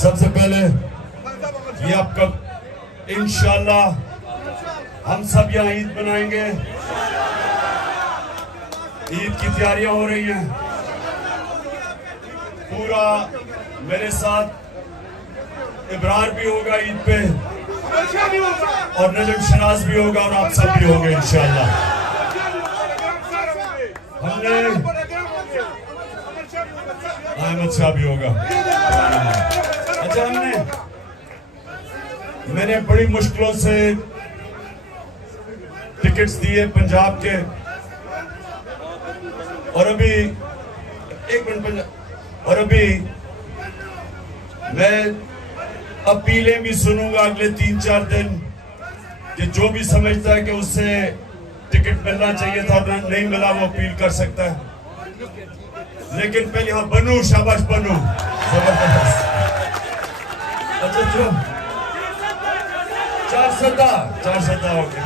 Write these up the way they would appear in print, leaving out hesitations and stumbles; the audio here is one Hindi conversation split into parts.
सबसे पहले ये आपका इंशाल्लाह हम सब यहाँ ईद मनाएंगे। ईद की तैयारियां हो रही हैं। पूरा मेरे साथ इब्रार भी होगा ईद पे और नजम शनाज भी होगा और आप सब भी होंगे इंशाल्लाह। हमने अहमद शाह भी होगा। अच्छा, मैंने बड़ी मुश्किलों से टिकट्स दिए पंजाब के, और अभी एक मिनट, और अभी मैं अपीलें भी सुनूंगा अगले 3-4 दिन कि जो भी समझता है कि उससे टिकट मिलना चाहिए था और नहीं मिला वो अपील कर सकता है। लेकिन पहले हाँ बनू, शाबाश बनू, जबरदस्त। अच्छा, जो 4 हो गया।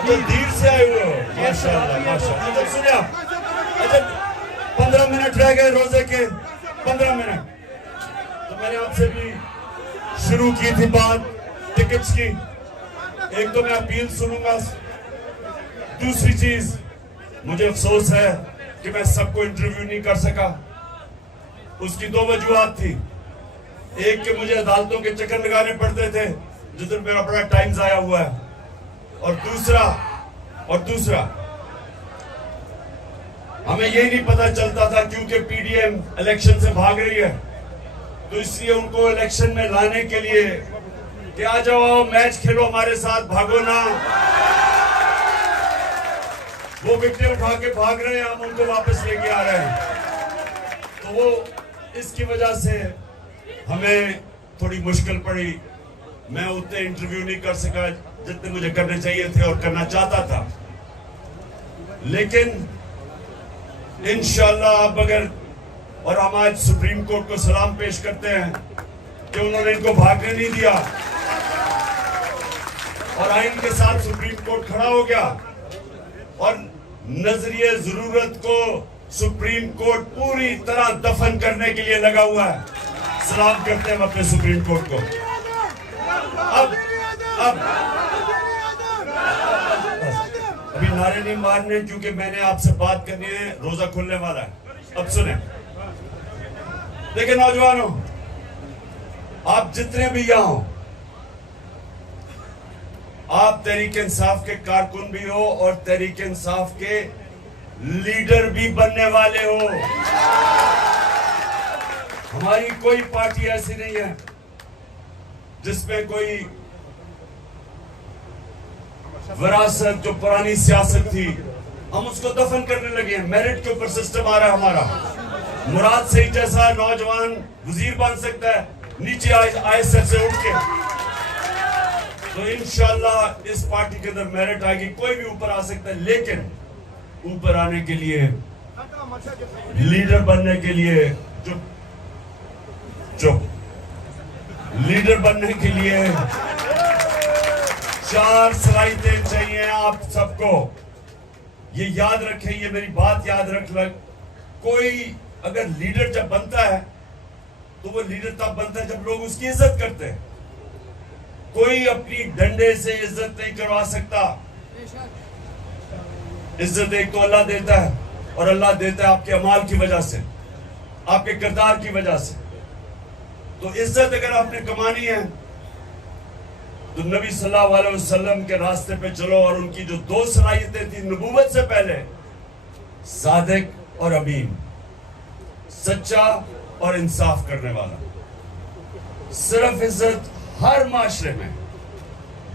तो धीर से आए हुए हो, माशाल्लाह माशाल्लाह। अच्छा सुनिए आप, अच्छा 15 मिनट रह गए रोजे के, 15 मिनट। तो मैंने आपसे भी शुरू की थी बात टिकट्स की। एक तो मैं अपील सुनूंगा, दूसरी चीज मुझे अफसोस है कि मैं सबको इंटरव्यू नहीं कर सका। उसकी 2 वजूहात थी। एक कि मुझे अदालतों के चक्कर लगाने पड़ते थे जिधर मेरा बड़ा टाइम जाया हुआ है, और दूसरा हमें यही नहीं पता चलता था क्योंकि पीडीएम इलेक्शन से भाग रही है, तो इसलिए उनको इलेक्शन में लाने के लिए कि आ जाओ मैच खेलो हमारे साथ, भागो ना। वो विकेट उठा के भाग रहे हैं, हम उनको वापस लेके आ रहे हैं। तो वो इसकी वजह से हमें थोड़ी मुश्किल पड़ी। मैं उतने इंटरव्यू नहीं कर सका जितने मुझे करने चाहिए थे और करना चाहता था। लेकिन इंशाल्लाह अब अगर, और हम आज सुप्रीम कोर्ट को सलाम पेश करते हैं कि उन्होंने इनको भागने नहीं दिया और आइन के साथ सुप्रीम कोर्ट खड़ा हो गया और नजरिए जरूरत को सुप्रीम कोर्ट पूरी तरह दफन करने के लिए लगा हुआ है। सलाम करते हैं अपने सुप्रीम कोर्ट को। अब अभी नारे नहीं मारने क्योंकि मैंने आपसे बात करनी है, रोजा खुलने वाला है। अब सुने, देखिए नौजवानों, आप जितने भी यहाँ हो, आप तहरीक इंसाफ के कारकुन भी हो और तहरीक इंसाफ के लीडर भी बनने वाले हो। हमारी कोई पार्टी ऐसी नहीं है जिसमें कोई विरासत जो पुरानी सियासत थी हम उसको दफन करने लगे हैं। मेरिट के ऊपर सिस्टम आ रहा है हमारा। मुराद सईद जैसा नौजवान वजीर बन सकता है नीचे आईएसएफ से उठ के। तो इंशाल्लाह इस पार्टी के अंदर मेरिट आएगी, कोई भी ऊपर आ सकता है। लेकिन ऊपर आने के लिए, लीडर बनने के लिए, लीडर बनने के लिए 4 सलाहियतें चाहिए आप सबको। ये याद रखें, ये मेरी बात याद रख लग। कोई अगर लीडर जब बनता है तो वो लीडर तब बनता है जब लोग उसकी इज्जत करते हैं। कोई अपनी डंडे से इज्जत नहीं करवा सकता। इज्जत एक तो अल्लाह देता है, और अल्लाह देता है आपके अमाल की वजह से, आपके किरदार की वजह से। तो इज्जत अगर आपने कमानी है तो नबी सल्लल्लाहु अलैहि वसल्लम के रास्ते पे चलो। और उनकी जो 2 सलाहियतें थी नबूवत से पहले, सादिक और अमीन, सच्चा और इंसाफ करने वाला। सिर्फ इज्जत हर माशरे में,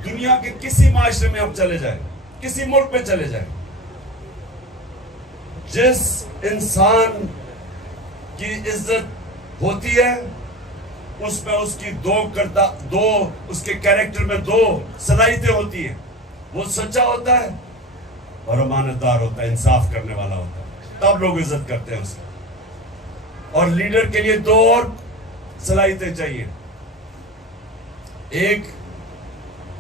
दुनिया के किसी माशरे में आप चले जाए, किसी मुल्क में चले जाए, जिस इंसान की इज्जत होती है उसमें उसकी दो उसके कैरेक्टर में 2 सलाहियतें होती है। वो सच्चा होता है और अमानतदार होता है, इंसाफ करने वाला होता है, तब लोग इज्जत करते हैं उसकी। और लीडर के लिए 2 और सलाहियतें चाहिए। एक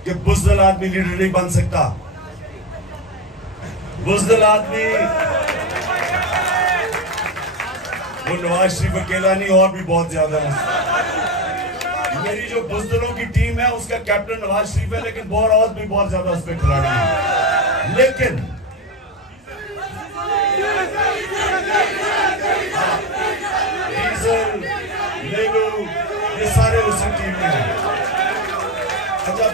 कि बुज़दिल आदमी लीडर नहीं बन सकता। बुज़दिल आदमी वो नवाज शरीफ अकेला नहीं, और भी बहुत ज्यादा है। मेरी जो बुज़दिलों की टीम है उसका कैप्टन नवाज शरीफ है, लेकिन और भी बहुत ज्यादा उस पर खिलाड़ी है। लेकिन डीजल, लेलू, ये सारे उसी टीम में हैं। अच्छा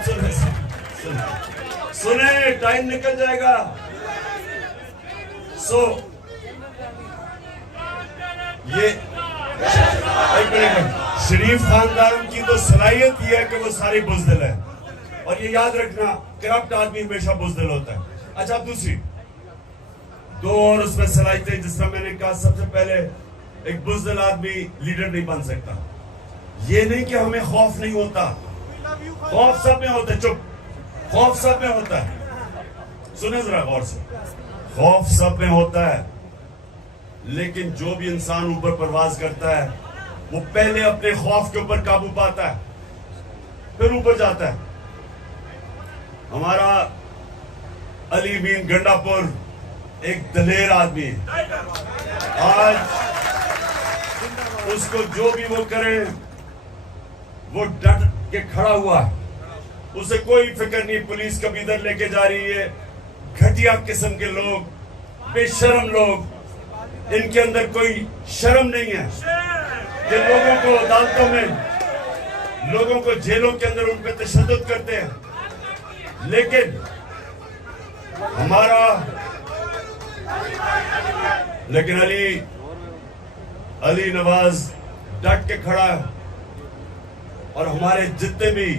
सुने, टाइम निकल जाएगा। ये एक मिनट, शरीफ खानदान की तो सलाहियत ये है कि वो सारे बुज़दिल है, और ये याद रखना करप्ट आदमी हमेशा बुज़दिल होता है। अच्छा, दूसरी दो और उसमें सलाहियतें, जिस तरह मैंने कहा, सबसे पहले एक बुज़दिल आदमी लीडर नहीं बन सकता। ये नहीं कि हमें खौफ नहीं होता, खौफ सब में होता है। चुप, खौफ सब में होता है। सुने जरा गौर से, खौफ सब में होता है, लेकिन जो भी इंसान ऊपर परवाज करता है वो पहले अपने खौफ के ऊपर काबू पाता है, फिर ऊपर जाता है। हमारा अली मीन गंडापुर एक दलेर आदमी है। आज उसको जो भी वो करे वो डट के खड़ा हुआ है, उसे कोई फिक्र नहीं पुलिस कभी इधर लेके जा रही है। घटिया किस्म के लोग, बेशर्म लोग, इनके अंदर कोई शर्म नहीं है कि लोगों को अदालतों में, लोगों को जेलों के अंदर उन पर तशद्दुद करते हैं। लेकिन अली नवाज डट के खड़ा है, और हमारे जितने भी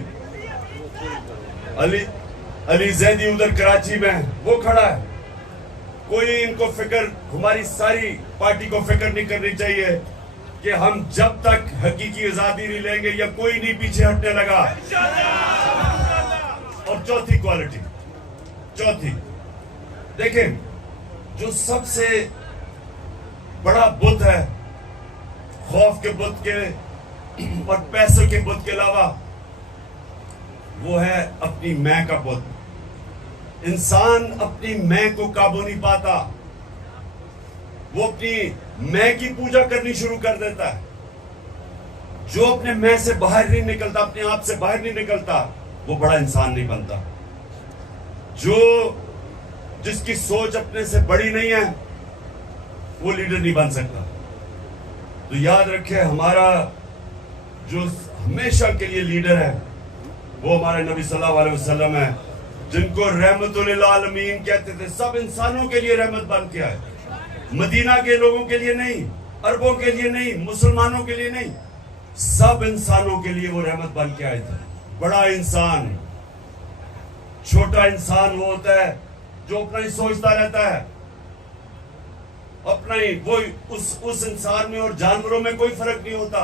अली जैदी उधर कराची में वो खड़ा है। कोई इनको फिक्र, हमारी सारी पार्टी को फिक्र नहीं करनी चाहिए कि हम जब तक हकीकी आजादी नहीं लेंगे या कोई नहीं पीछे हटने लगा। और चौथी क्वालिटी, देखें, जो सबसे बड़ा बुत है खौफ के बुत के और पैसों के बुत के अलावा, वो है अपनी मैं का बुत। इंसान अपनी मैं को काबू नहीं पाता, वो अपनी मैं की पूजा करनी शुरू कर देता है। जो अपने मैं से बाहर नहीं निकलता, अपने आप से बाहर नहीं निकलता, वो बड़ा इंसान नहीं बनता। जिसकी सोच अपने से बड़ी नहीं है वो लीडर नहीं बन सकता। तो याद रखें, हमारा जो हमेशा के लिए लीडर है वो हमारे नबी सल्लल्लाहु अलैहि वसल्लम है, जिनको रहमतुल आलमीन कहते थे। सब इंसानों के लिए रहमत बन के आए, मदीना के लोगों के लिए नहीं, अरबों के लिए नहीं, मुसलमानों के लिए नहीं, सब इंसानों के लिए वो रहमत बन के आए थे। बड़ा इंसान, छोटा इंसान वो होता है जो अपना ही सोचता रहता है, अपना ही। वो उस इंसान में और जानवरों में कोई फर्क नहीं होता।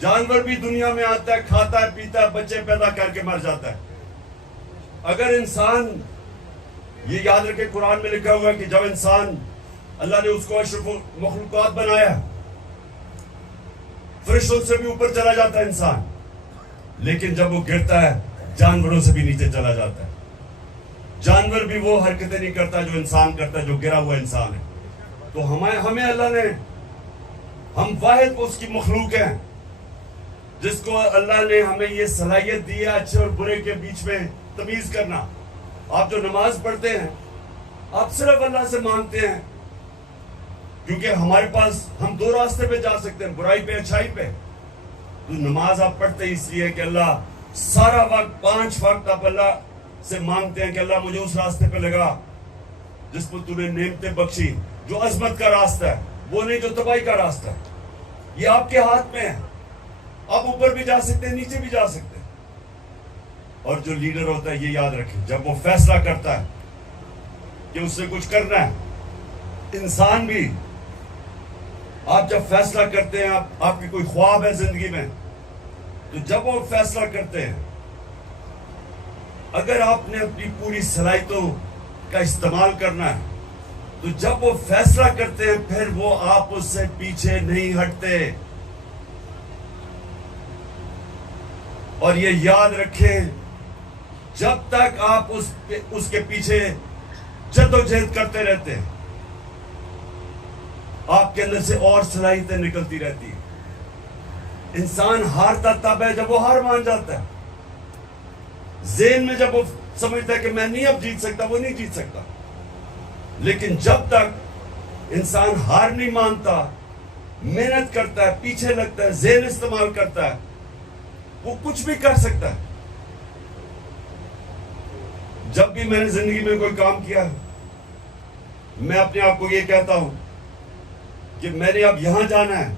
जानवर भी दुनिया में आता है, खाता है, पीता है, बच्चे पैदा करके मर जाता है। अगर इंसान, ये याद रखे, कुरान में लिखा हुआ है कि जब इंसान, अल्लाह ने उसको अशरफुल मखलूकात बनाया, फरिश्तों से भी ऊपर चला जाता है इंसान, लेकिन जब वो गिरता है जानवरों से भी नीचे चला जाता है। जानवर भी वो हरकतें नहीं करता जो इंसान करता है, जो गिरा हुआ इंसान है। तो हमें अल्लाह ने, हम वाहिद उसकी मखलूक हैं जिसको अल्लाह ने हमें ये सलाहियत दी है अच्छे और बुरे के बीच में तमीज करना। आप जो नमाज पढ़ते हैं, आप सिर्फ अल्लाह से मांगते हैं, क्योंकि हमारे पास, हम दो रास्ते पे जा सकते हैं, बुराई पे, अच्छाई पे। तो नमाज आप पढ़ते इसलिए कि अल्लाह, सारा वक्त 5 वक्त आप अल्लाह से मांगते हैं कि अल्लाह मुझे उस रास्ते पे लगा जिस पर तूने नेमतें बख्शी, जो अजमत का रास्ता है, वो नहीं जो तबाही का रास्ता है। ये आपके हाथ में है, आप ऊपर भी जा सकते हैं, नीचे भी जा सकते हैं। और जो लीडर होता है, ये याद रखें, जब वो फैसला करता है कि उससे कुछ करना है, इंसान भी, आप जब फैसला करते हैं, आपकी कोई ख्वाब है जिंदगी में, तो जब वो फैसला करते हैं, अगर आपने अपनी पूरी सलाहियतों का इस्तेमाल करना है, तो जब वो फैसला करते हैं, फिर वो आप उससे पीछे नहीं हटते। और ये याद रखें, जब तक आप उसके पीछे जद्दोजहद करते रहते हैं, आपके अंदर से और सलाहियतें निकलती रहती है। इंसान हारता तब है जब वो हार मान जाता है। ज़हन में जब वो समझता है कि मैं नहीं अब जीत सकता, वो नहीं जीत सकता। लेकिन जब तक इंसान हार नहीं मानता, मेहनत करता है, पीछे लगता है, ज़हन इस्तेमाल करता है, वो कुछ भी कर सकता है। जब भी मैंने जिंदगी में कोई काम किया, मैं अपने आप को ये कहता हूं कि मैंने अब यहां जाना है,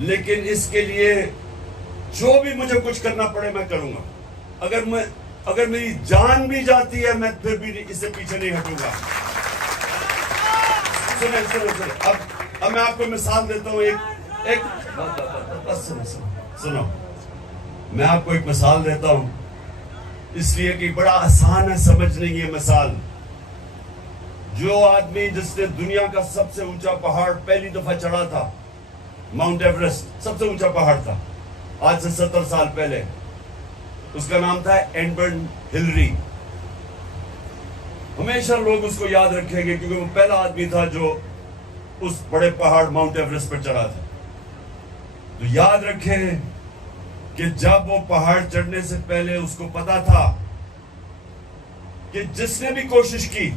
लेकिन इसके लिए जो भी मुझे कुछ करना पड़े मैं करूंगा। अगर मेरी जान भी जाती है, मैं फिर भी इससे पीछे नहीं हटूंगा। सुनो, अब मैं आपको मिसाल देता हूं। एक बस सुनो, मैं आपको एक मिसाल देता हूं, इसलिए कि बड़ा आसान है समझने की मिसाल। जो आदमी जिसने दुनिया का सबसे ऊंचा पहाड़ पहली दफा चढ़ा था, माउंट एवरेस्ट सबसे ऊंचा पहाड़ था, आज से 70 साल पहले, उसका नाम था एडमंड हिलरी। हमेशा लोग उसको याद रखेंगे क्योंकि वो पहला आदमी था जो उस बड़े पहाड़ माउंट एवरेस्ट पर चढ़ा था। तो याद रखें कि जब वो पहाड़ चढ़ने से पहले उसको पता था कि जिसने भी कोशिश की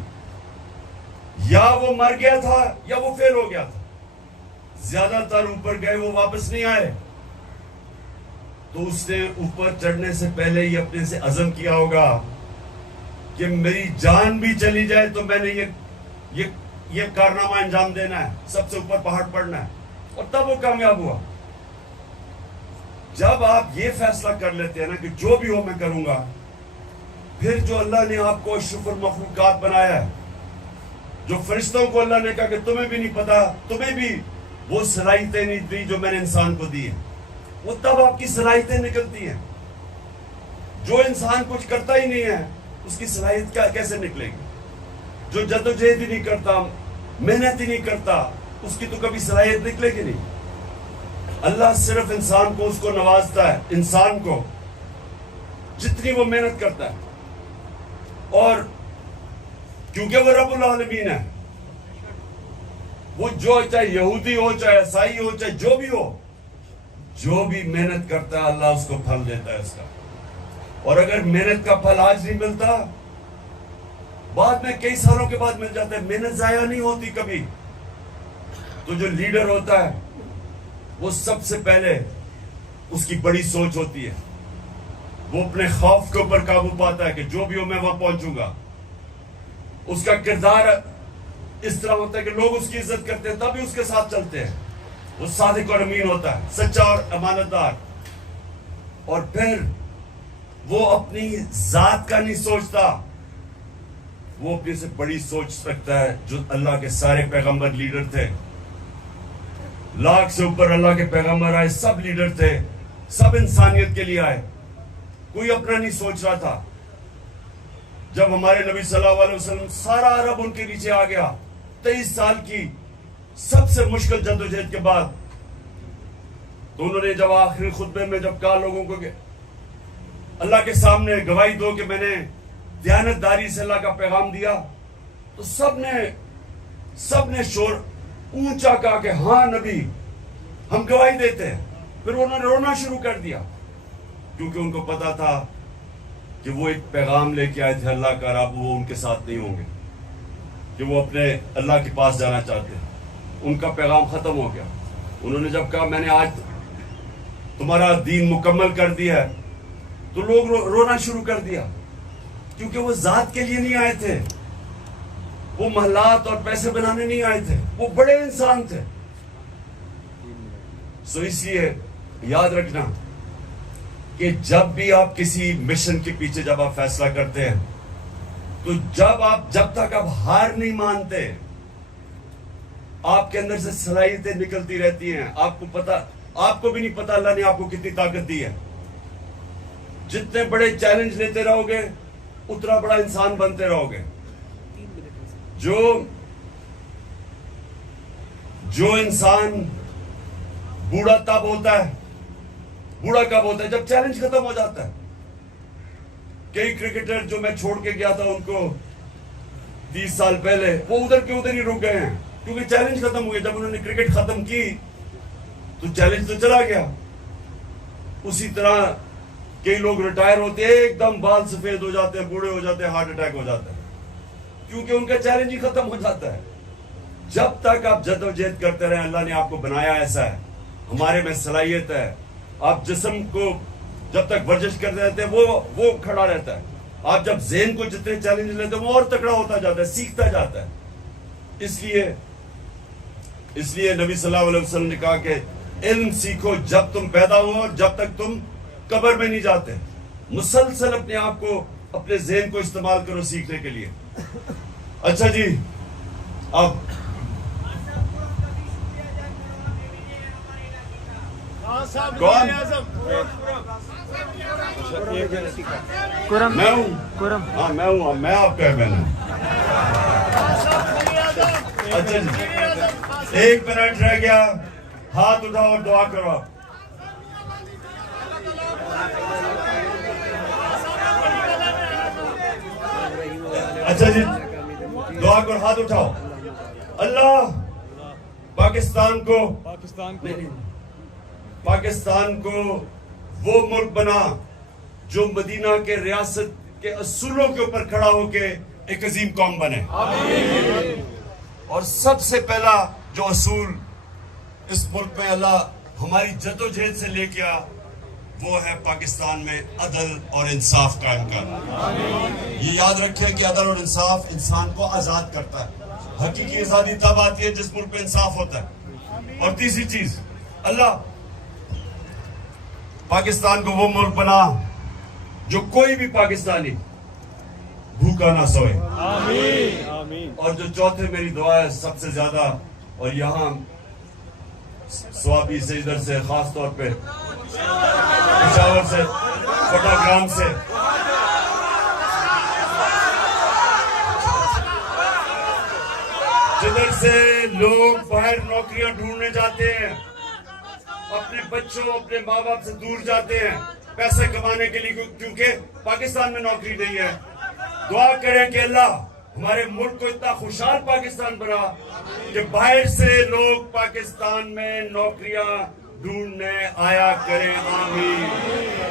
या वो मर गया था या वो फेल हो गया था। ज्यादातर ऊपर गए, वो वापस नहीं आए। तो उसने ऊपर चढ़ने से पहले ही अपने से अज़म किया होगा कि मेरी जान भी चली जाए तो मैंने ये कारनामा अंजाम देना है, सबसे ऊपर पहाड़ पड़ना है। और तब वो कामयाब हुआ। जब आप ये फैसला कर लेते हैं ना कि जो भी हो मैं करूंगा, फिर जो अल्लाह ने आपको अशरफुल मखलूकात बनाया है, जो फरिश्तों को अल्लाह ने कहा कि तुम्हें भी नहीं पता, तुम्हें भी वो सलाहियतें नहीं दी जो मैंने इंसान को दी है, वो तब आपकी सलाहियतें निकलती हैं। जो इंसान कुछ करता ही नहीं है, उसकी सलाहियत कैसे निकलेगी? जो जद्दोजहद ही नहीं करता, मेहनत ही नहीं करता, उसकी तो कभी सलाहियत निकलेगी नहीं। अल्लाह सिर्फ इंसान को उसको नवाजता है, इंसान को जितनी वो मेहनत करता है। और क्योंकि वो रब्बुल आलमीन है, वो जो चाहे यहूदी हो, चाहे ईसाई हो, चाहे जो भी हो, जो भी मेहनत करता है अल्लाह उसको फल देता है उसका। और अगर मेहनत का फल आज नहीं मिलता, बाद में कई सालों के बाद मिल जाता है। मेहनत जाया नहीं होती कभी। तो जो लीडर होता है वो सबसे पहले उसकी बड़ी सोच होती है, वो अपने खौफ के ऊपर काबू पाता है कि जो भी हो मैं वहां पहुंचूंगा। उसका किरदार इस तरह होता है कि लोग उसकी इज्जत करते हैं, तभी उसके साथ चलते हैं। वो सादिक और अमीन होता है, सच्चा और अमानतदार। और फिर वो अपनी जात का नहीं सोचता, वो अपने से बड़ी सोच रखता है। जो अल्लाह के सारे पैगंबर लीडर थे, लाख से ऊपर अल्लाह के पैगंबर आए, सब लीडर थे, सब इंसानियत के लिए आए, कोई अपना नहीं सोच रहा था। जब हमारे नबी सल्लल्लाहु अलैहि वसल्लम, सारा अरब उनके नीचे आ गया, 23 साल की सबसे मुश्किल जद्दोजहद के बाद, तो उन्होंने जब आखिरी खुतबे में जब कहा लोगों को कि अल्लाह के सामने गवाही दो कि मैंने दयानतदारी से अल्लाह का पैगाम दिया, तो सबने शोर ऊंचा कहा कि हाँ नबी, हम गवाही देते हैं। फिर उन्होंने रोना शुरू कर दिया, क्योंकि उनको पता था कि वो एक पैगाम लेके आए थे अल्लाह का, अब वो उनके साथ नहीं होंगे, कि वो अपने अल्लाह के पास जाना चाहते हैं। उनका पैगाम खत्म हो गया। उन्होंने जब कहा मैंने आज तुम्हारा दीन मुकम्मल कर दिया है, तो लोग रोना शुरू कर दिया, क्योंकि वो जात के लिए नहीं आए थे, वो महलात और पैसे बनाने नहीं आए थे, वो बड़े इंसान थे। सो इसलिए याद रखना कि जब भी आप किसी मिशन के पीछे जब आप फैसला करते हैं, तो जब तक आप हार नहीं मानते, आपके अंदर से सलाहियतें निकलती रहती हैं। आपको भी नहीं पता अल्लाह ने आपको कितनी ताकत दी है। जितने बड़े चैलेंज लेते रहोगे, उतना बड़ा इंसान बनते रहोगे। जो इंसान बूढ़ा तब होता है बूढ़ा कब होता है? जब चैलेंज खत्म हो जाता है। कई क्रिकेटर जो मैं छोड़ के गया था उनको 30 साल पहले, वो उधर के उधर ही रुक गए हैं, क्योंकि चैलेंज खत्म हो गया। जब उन्होंने क्रिकेट खत्म की तो चैलेंज तो चला गया। उसी तरह कई लोग रिटायर होते हैं, एकदम बाल सफेद हो जाते हैं, बूढ़े हो जाते हैं, हार्ट अटैक हो जाता है, क्योंकि उनका चैलेंज ही खत्म हो जाता है। जब तक आप जद्दोजहद करते रहे, अल्लाह ने आपको बनाया ऐसा है, हमारे में सलाहियत है। आप जिस्म को जब तक वर्जिश करते रहते हैं वो खड़ा रहता है। आप जब ज़हन को जितने चैलेंज लेते हैं वो और तगड़ा होता जाता है, सीखता जाता है। इसलिए नबी सल्लल्लाहु अलैहि वसल्लम ने कहा कि इल्म सीखो जब तुम पैदा हो और जब तक तुम कब्र में नहीं जाते। मुसलसल अपने आप को, अपने ज़हन को इस्तेमाल करो सीखने के लिए। अच्छा जी, अब कौन? मैं हूँ। हाँ मैं हूँ, मैं आपका मैंने। अच्छा जी, 1 मिनट रह गया, हाथ उठाओ और दुआ करो आप। अच्छा जी, दुआ करो, हाथ उठाओ। अल्लाह पाकिस्तान को वो मुल्क बना जो मदीना के रियासत के असूलों के ऊपर खड़ा होके एक अजीम कौम बने। और सबसे पहला जो असूल इस मुल्क में अल्लाह हमारी जद्दोजहद से लेके आ, वो है पाकिस्तान में अदल और इंसाफ कायम करना। ये याद रखें कि अदल और इंसाफ इंसान को आजाद करता है। हकीकी आजादी तब आती है जिस मुल्क में इंसाफ होता है। और तीसरी चीज, अल्लाह पाकिस्तान को वो मुल्क बना जो कोई भी पाकिस्तानी भूखा ना सोए। आमीन। और जो चौथे मेरी दुआ है सबसे ज्यादा, और यहाँ स्वाबी से, इधर से, खास तौर पे पिशावर से, फटाग्राम से, जिधर से लोग बाहर नौकरियां ढूंढने जाते हैं, अपने बच्चों, अपने माँ बाप से दूर जाते हैं पैसे कमाने के लिए, क्योंकि पाकिस्तान में नौकरी नहीं है। दुआ करें कि अल्लाह हमारे मुल्क को इतना खुशहाल पाकिस्तान बना कि बाहर से लोग पाकिस्तान में नौकरियां ढूंढने आया करें। आमीन।